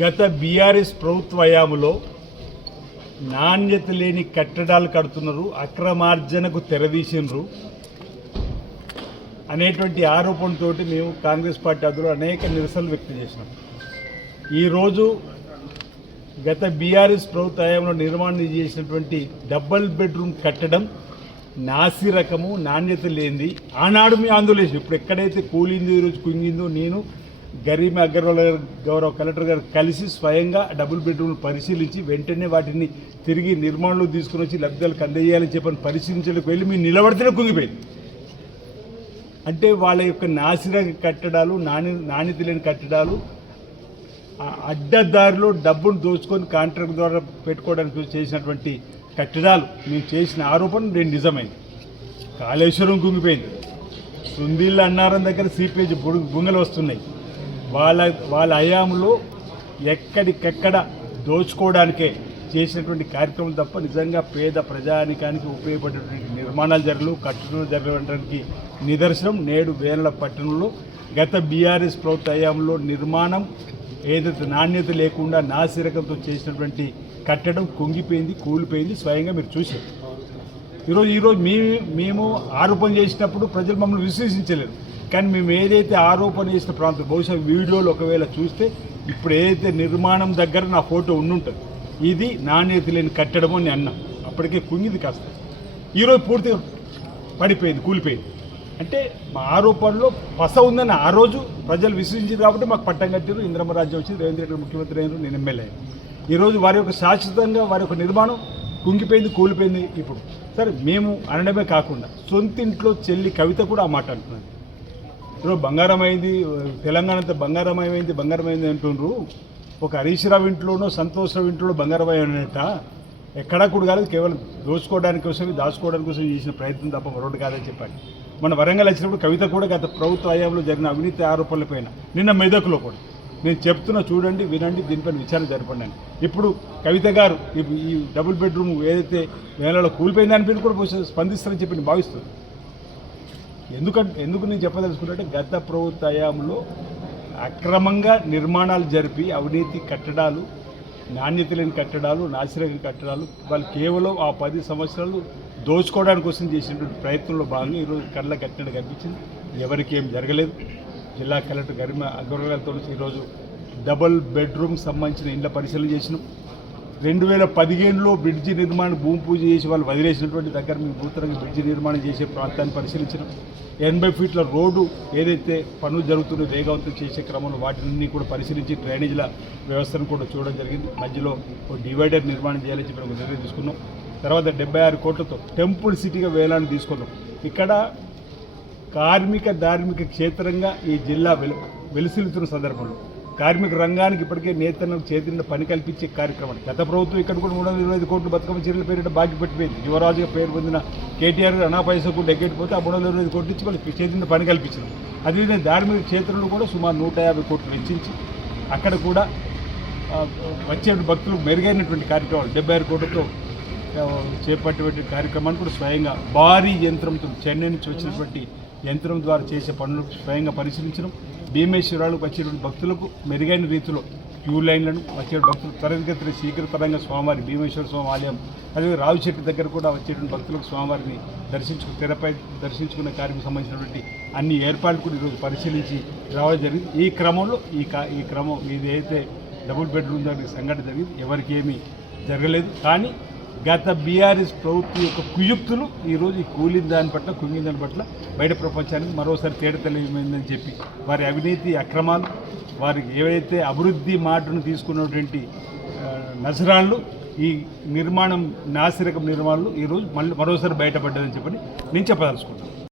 గత బీఆర్ఎస్ ప్రభుత్వ హయాంలో నాణ్యత లేని కట్టడాలు కడుతున్నారు, అక్రమార్జనకు తెరదీసినారు అనేటువంటి ఆరోపణతో మేము కాంగ్రెస్ పార్టీ అధికారులు అనేక నిరసనలు వ్యక్తం చేసినాం. ఈరోజు గత బీఆర్ఎస్ ప్రభుత్వ హయాంలో నిర్మాణం చేసినటువంటి డబుల్ బెడ్రూమ్ కట్టడం నాసి రకము, నాణ్యత లేనిది. ఆనాడు మీ ఆందోళన ఇప్పుడు ఎక్కడైతే కూలిందో ఈరోజు కుంగిందో నేను గరీమా అగర్వాల్ గౌరవ కలెక్టర్ గారు కలిసి స్వయంగా డబుల్ బెడ్రూమ్ పరిశీలించి వెంటనే వాటిని తిరిగి నిర్మాణంలో తీసుకుని వచ్చి లబ్ధిదారులకు అందజేయాలని చెప్పని పరిశీలించడానికి వెళ్ళి మీరు నిలబడితేనే కుంగిపోయింది. అంటే వాళ్ళ యొక్క నాసిరక కట్టడాలు, నాణ్యత లేని కట్టడాలు, అడ్డదారిలో డబ్బును దోచుకొని కాంట్రాక్ట్ ద్వారా పెట్టుకోవడానికి చేసినటువంటి కట్టడాలు మేము చేసిన ఆరోపణ నేను నిజమైంది. కాళేశ్వరం కుంగిపోయింది, సుందీళ్ళ అన్నారం దగ్గర సీపేజ్ బుంగలు వస్తున్నాయి. వాళ్ళ హయాంలో ఎక్కడికెక్కడ దోచుకోవడానికే చేసినటువంటి కార్యక్రమం తప్ప నిజంగా పేద ప్రజానికానికి ఉపయోగపడేటువంటి నిర్మాణాలు జరగలు, కట్టడాలు జరగడానికి నిదర్శనం నేడు వేల పట్టణంలో గత బీఆర్ఎస్ ప్రభుత్వ హయాంలో నిర్మాణం ఏదైతే నాణ్యత లేకుండా నాసిరకంతో చేసినటువంటి కట్టడం కుంగిపోయింది, కూలిపోయింది. స్వయంగా మీరు చూశారు. ఈరోజు మేము ఆరోపణ చేసినప్పుడు ప్రజలు మమ్మల్ని విశ్వసించలేరు. కానీ మేము ఏదైతే ఆరోపణ చేసిన ప్రాంతం బహుశా వీడియోలు ఒకవేళ చూస్తే ఇప్పుడు ఏదైతే నిర్మాణం దగ్గర నా ఫోటో ఉండుంటుంది, ఇది నాణ్యత లేని కట్టడము అని అన్నా. అప్పటికే కుంగింది కాస్త, ఈరోజు పూర్తిగా పడిపోయింది, కూలిపోయింది. అంటే మా ఆరోపణలో పస ఉందని ఆ రోజు ప్రజలు విశ్వసించారు కాబట్టి మాకు పట్టం కట్టారు, ఇంద్రమ్మ రాజ్యం వచ్చింది, రేవంత్ రెడ్డి ముఖ్యమంత్రి అయినారు, నేను ఎమ్మెల్యే అయ్యాను. ఈరోజు వారి యొక్క శాశ్వతంగా వారి యొక్క నిర్మాణం కుంగిపోయింది, కూలిపోయింది. ఇప్పుడు సరే మేము అనడమే కాకుండా సొంతింట్లో చెల్లి కవిత కూడా ఆ మాట అంటున్నది. ఈరోజు బంగారం అయింది, తెలంగాణ అంతా బంగారం అయింది అంటుండ్రు. ఒక హరీష్ రావు ఇంట్లోనో సంతోషరావు ఇంట్లో బంగారం అయ్యానట ఎక్కడా కూడా కాలేదు, కేవలం దోచుకోవడానికి కోసం, దాచుకోవడానికి కోసం చేసిన ప్రయత్నం తప్ప మరొకటి కాదని చెప్పాను. మన వరంగల్ వచ్చినప్పుడు కవిత కూడా గత ప్రభుత్వ హయాంలో జరిగిన అవినీతి ఆరోపణలపైన నిన్న మెదక్లో కూడా నేను చెప్తున్నా, చూడండి, వినండి, దీనిపైన విచారణ జరపండి. ఇప్పుడు కవిత గారు ఈ డబుల్ బెడ్రూమ్ ఏదైతే వేలలో కూలిపోయింది దానిపైన కూడా స్పందిస్తారని చెప్పి నేను భావిస్తుంది. ఎందుకు నేను చెప్పదలుచుకుంటే గత ప్రభుత్వ హయాంలో అక్రమంగా నిర్మాణాలు జరిపి అవినీతి కట్టడాలు, నాణ్యత లేని కట్టడాలు, నాసిరక కట్టడాలు వాళ్ళు కేవలం ఆ 10 సంవత్సరాలు దోచుకోవడానికి కోసం చేసినటువంటి ప్రయత్నంలో భాగంగా ఈరోజు కళ్ళ కట్టినట్టు కనిపించింది. ఎవరికి ఏం జరగలేదు. జిల్లా కలెక్టర్ గరిమ అగర్వాల్తో ఈరోజు డబుల్ బెడ్రూమ్ సంబంధించిన ఇండ్ల పరిశీలన చేసినాం. 2015లో బ్రిడ్జి నిర్మాణం భూమి పూజ చేసి వాళ్ళు వదిలేసినటువంటి దగ్గర మేము నూతనంగా బ్రిడ్జి నిర్మాణం చేసే ప్రాంతాన్ని పరిశీలించినాం. 80 ఫీట్ల రోడ్డు ఏదైతే పనులు జరుగుతుందో వేగవంతం చేసే క్రమంలో వాటిని కూడా పరిశీలించి డ్రైనేజీల వ్యవస్థను కూడా చూడడం జరిగింది. మధ్యలో ఒక డివైడర్ నిర్మాణం చేయాలని చెప్పి ఒక నిర్ణయం తీసుకున్నాం. తర్వాత 76 కోట్లతో టెంపుల్ సిటీగా వేలాన్ని తీసుకున్నాం. ఇక్కడ కార్మిక ధార్మిక క్షేత్రంగా ఈ జిల్లా వెలుసిల్లుతున్న సందర్భంలో కార్మిక రంగానికి ఇప్పటికే నేతలకు చేతిలో పని కల్పించే కార్యక్రమాన్ని గత ప్రభుత్వం ఇక్కడ కూడా 325 కోట్లు బతుకమ్మ చీరల పేరిట బాకీ పెట్టిపోయింది. యువరాజుగా పేరు పొందిన కేటీఆర్ అనా పైసా కూడా ఎగ్గెట్టిపోతే ఆ 325 కోట్లు ఇచ్చి వాళ్ళకి చేతిలో పని కల్పించింది. అదేవిధంగా ధార్మిక క్షేత్రంలో కూడా సుమారు 150 కోట్లు వెచ్చించి అక్కడ కూడా వచ్చే భక్తులు మెరుగైనటువంటి కార్యక్రమాలు 76 కోట్లతో చేపట్టేటువంటి కార్యక్రమాన్ని కూడా స్వయంగా భారీ యంత్రంతో చెన్నై నుంచి వచ్చినటువంటి యంత్రం ద్వారా చేసే పనులు స్వయంగా పరిశీలించడం. భీమేశ్వరాలకు వచ్చేటువంటి భక్తులకు మెరుగైన రీతిలో క్యూ లైన్లను వచ్చే భక్తులు త్వరితగతిన శీఘ్రతరంగా స్వామివారి భీమేశ్వర స్వామి ఆలయం, అదే రావి చెట్టు దగ్గర కూడా వచ్చేటువంటి భక్తులకు స్వామివారిని తెరపై దర్శించుకునే కార్యక్రమం సంబంధించినటువంటి అన్ని ఏర్పాట్లు కూడా ఈరోజు పరిశీలించి రావడం జరిగింది. ఈ క్రమంలో ఈ క్రమం ఇదైతే డబుల్ బెడ్రూమ్ దగ్గర సంఘటన జరిగింది, ఎవరికి ఏమీ జరగలేదు. కానీ గత బీఆర్ఎస్ ప్రభుత్వం యొక్క కుయుక్తులు ఈరోజు ఈ కూలిన దాని పట్ల, కుంగిన దాని పట్ల బయట ప్రపంచానికి మరోసారి తేడతెలియమైందని చెప్పి వారి అవినీతి అక్రమాలు, వారికి ఏవైతే అభివృద్ధి మాటను తీసుకున్నటువంటి నజరాళ్ళు, ఈ నిర్మాణం నాసిరకం నిర్మాణాలు ఈరోజు మరోసారి బయటపడ్డదని చెప్పని నేను చెప్పదలుచుకుంటాను.